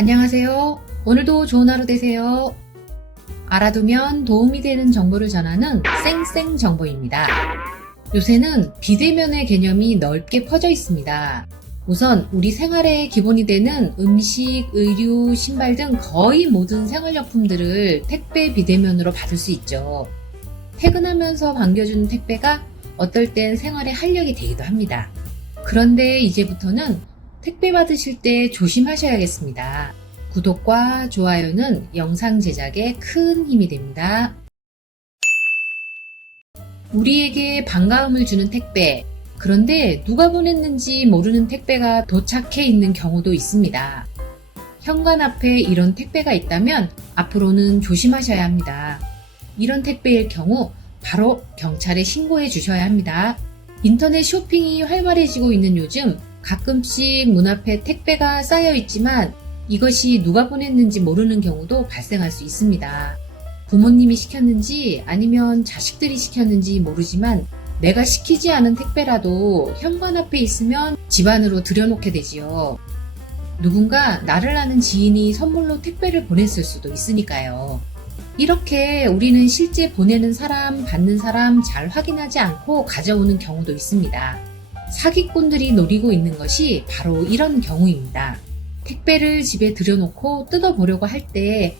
안녕하세요. 오늘도 좋은 하루 되세요. 알아두면 도움이 되는 정보를 전하는 쌩쌩 정보입니다. 요새는 비대면의 개념이 넓게 퍼져 있습니다. 우선 우리 생활의 기본이 되는 음식, 의류, 신발 등 거의 모든 생활용품들을 택배 비대면으로 받을 수 있죠. 퇴근하면서 반겨주는 택배가 어떨 땐 생활에 활력이 되기도 합니다. 그런데 이제부터는 택배 받으실 때 조심하셔야겠습니다. 구독과 좋아요는 영상 제작에 큰 힘이 됩니다. 우리에게 반가움을 주는 택배. 그런데 누가 보냈는지 모르는 택배가 도착해 있는 경우도 있습니다. 현관 앞에 이런 택배가 있다면 앞으로는 조심하셔야 합니다. 이런 택배일 경우 바로 경찰에 신고해 주셔야 합니다. 인터넷 쇼핑이 활발해지고 있는 요즘 가끔씩 문 앞에 택배가 쌓여 있지만 이것이 누가 보냈는지 모르는 경우도 발생할 수 있습니다. 부모님이 시켰는지 아니면 자식들이 시켰는지 모르지만 내가 시키지 않은 택배라도 현관 앞에 있으면 집 안으로 들여놓게 되지요. 누군가 나를 아는 지인이 선물로 택배를 보냈을 수도 있으니까요. 이렇게 우리는 실제 보내는 사람, 받는 사람 잘 확인하지 않고 가져오는 경우도 있습니다. 사기꾼들이 노리고 있는 것이 바로 이런 경우입니다. 택배를 집에 들여놓고 뜯어보려고 할 때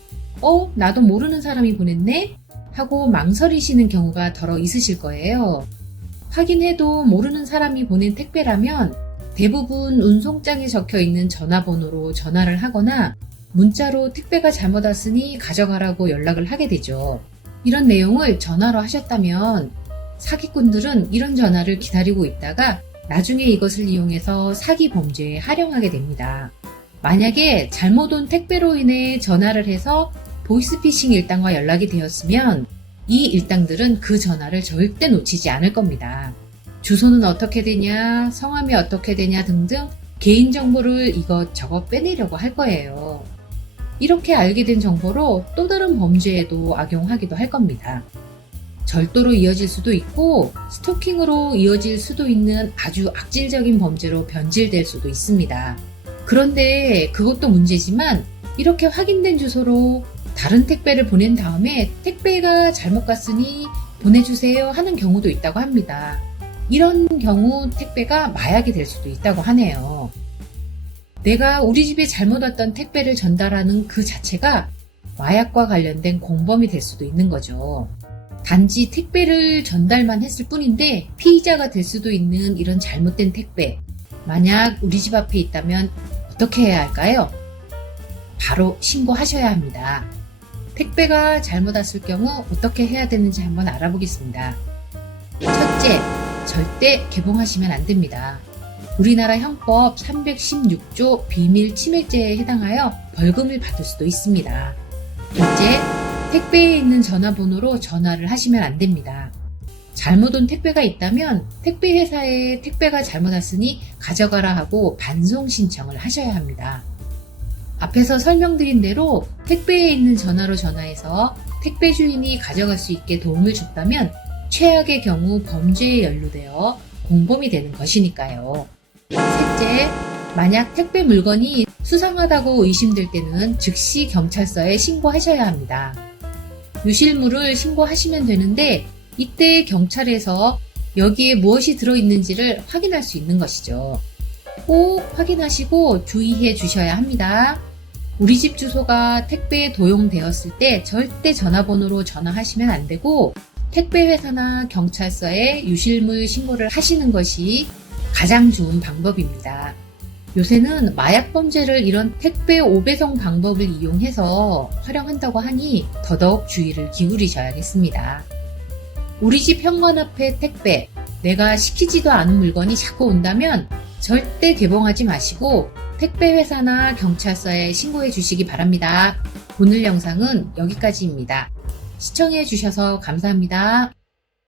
나도 모르는 사람이 보냈네? 하고 망설이시는 경우가 더러 있으실 거예요. 확인해도 모르는 사람이 보낸 택배라면 대부분 운송장에 적혀있는 전화번호로 전화를 하거나 문자로 택배가 잘못 왔으니 가져가라고 연락을 하게 되죠. 이런 내용을 전화로 하셨다면 사기꾼들은 이런 전화를 기다리고 있다가 나중에 이것을 이용해서 사기 범죄에 활용하게 됩니다. 만약에 잘못 온 택배로 인해 전화를 해서 보이스피싱 일당과 연락이 되었으면 이 일당들은 그 전화를 절대 놓치지 않을 겁니다. 주소는 어떻게 되냐, 성함이 어떻게 되냐 등등 개인정보를 이것저것 빼내려고 할 거예요. 이렇게 알게 된 정보로 또 다른 범죄에도 악용하기도 할 겁니다. 절도로 이어질 수도 있고 스토킹으로 이어질 수도 있는 아주 악질적인 범죄로 변질될 수도 있습니다. 그런데 그것도 문제지만 이렇게 확인된 주소로 다른 택배를 보낸 다음에 택배가 잘못 갔으니 보내주세요 하는 경우도 있다고 합니다. 이런 경우 택배가 마약이 될 수도 있다고 하네요. 내가 우리 집에 잘못 왔던 택배를 전달하는 그 자체가 마약과 관련된 공범이 될 수도 있는 거죠. 단지 택배를 전달만 했을 뿐인데 피의자가 될 수도 있는 이런 잘못된 택배. 만약 우리 집 앞에 있다면 어떻게 해야 할까요? 바로 신고하셔야 합니다. 택배가 잘못 왔을 경우 어떻게 해야 되는지 한번 알아보겠습니다. 첫째, 절대 개봉하시면 안 됩니다. 우리나라 형법 316조 비밀 침해죄에 해당하여 벌금을 받을 수도 있습니다. 둘째, 택배에 있는 전화번호로 전화를 하시면 안 됩니다. 잘못 온 택배가 있다면 택배 회사에 택배가 잘못 왔으니 가져가라 하고 반송 신청을 하셔야 합니다. 앞에서 설명드린 대로 택배에 있는 전화로 전화해서 택배 주인이 가져갈 수 있게 도움을 줬다면 최악의 경우 범죄에 연루되어 공범이 되는 것이니까요. 셋째, 만약 택배 물건이 수상하다고 의심될 때는 즉시 경찰서에 신고하셔야 합니다. 유실물을 신고하시면 되는데 이때 경찰에서 여기에 무엇이 들어있는지를 확인할 수 있는 것이죠. 꼭 확인하시고 주의해 주셔야 합니다. 우리 집 주소가 택배에 도용되었을 때 절대 전화번호로 전화하시면 안 되고 택배 회사나 경찰서에 유실물 신고를 하시는 것이 가장 좋은 방법입니다. 요새는 마약 범죄를 이런 택배 5배송 방법을 이용해서 활용한다고 하니 더더욱 주의를 기울이셔야겠습니다. 우리 집 현관 앞에 택배, 내가 시키지도 않은 물건이 자꾸 온다면 절대 개봉하지 마시고 택배 회사나 경찰서에 신고해 주시기 바랍니다. 오늘 영상은 여기까지입니다. 시청해 주셔서 감사합니다.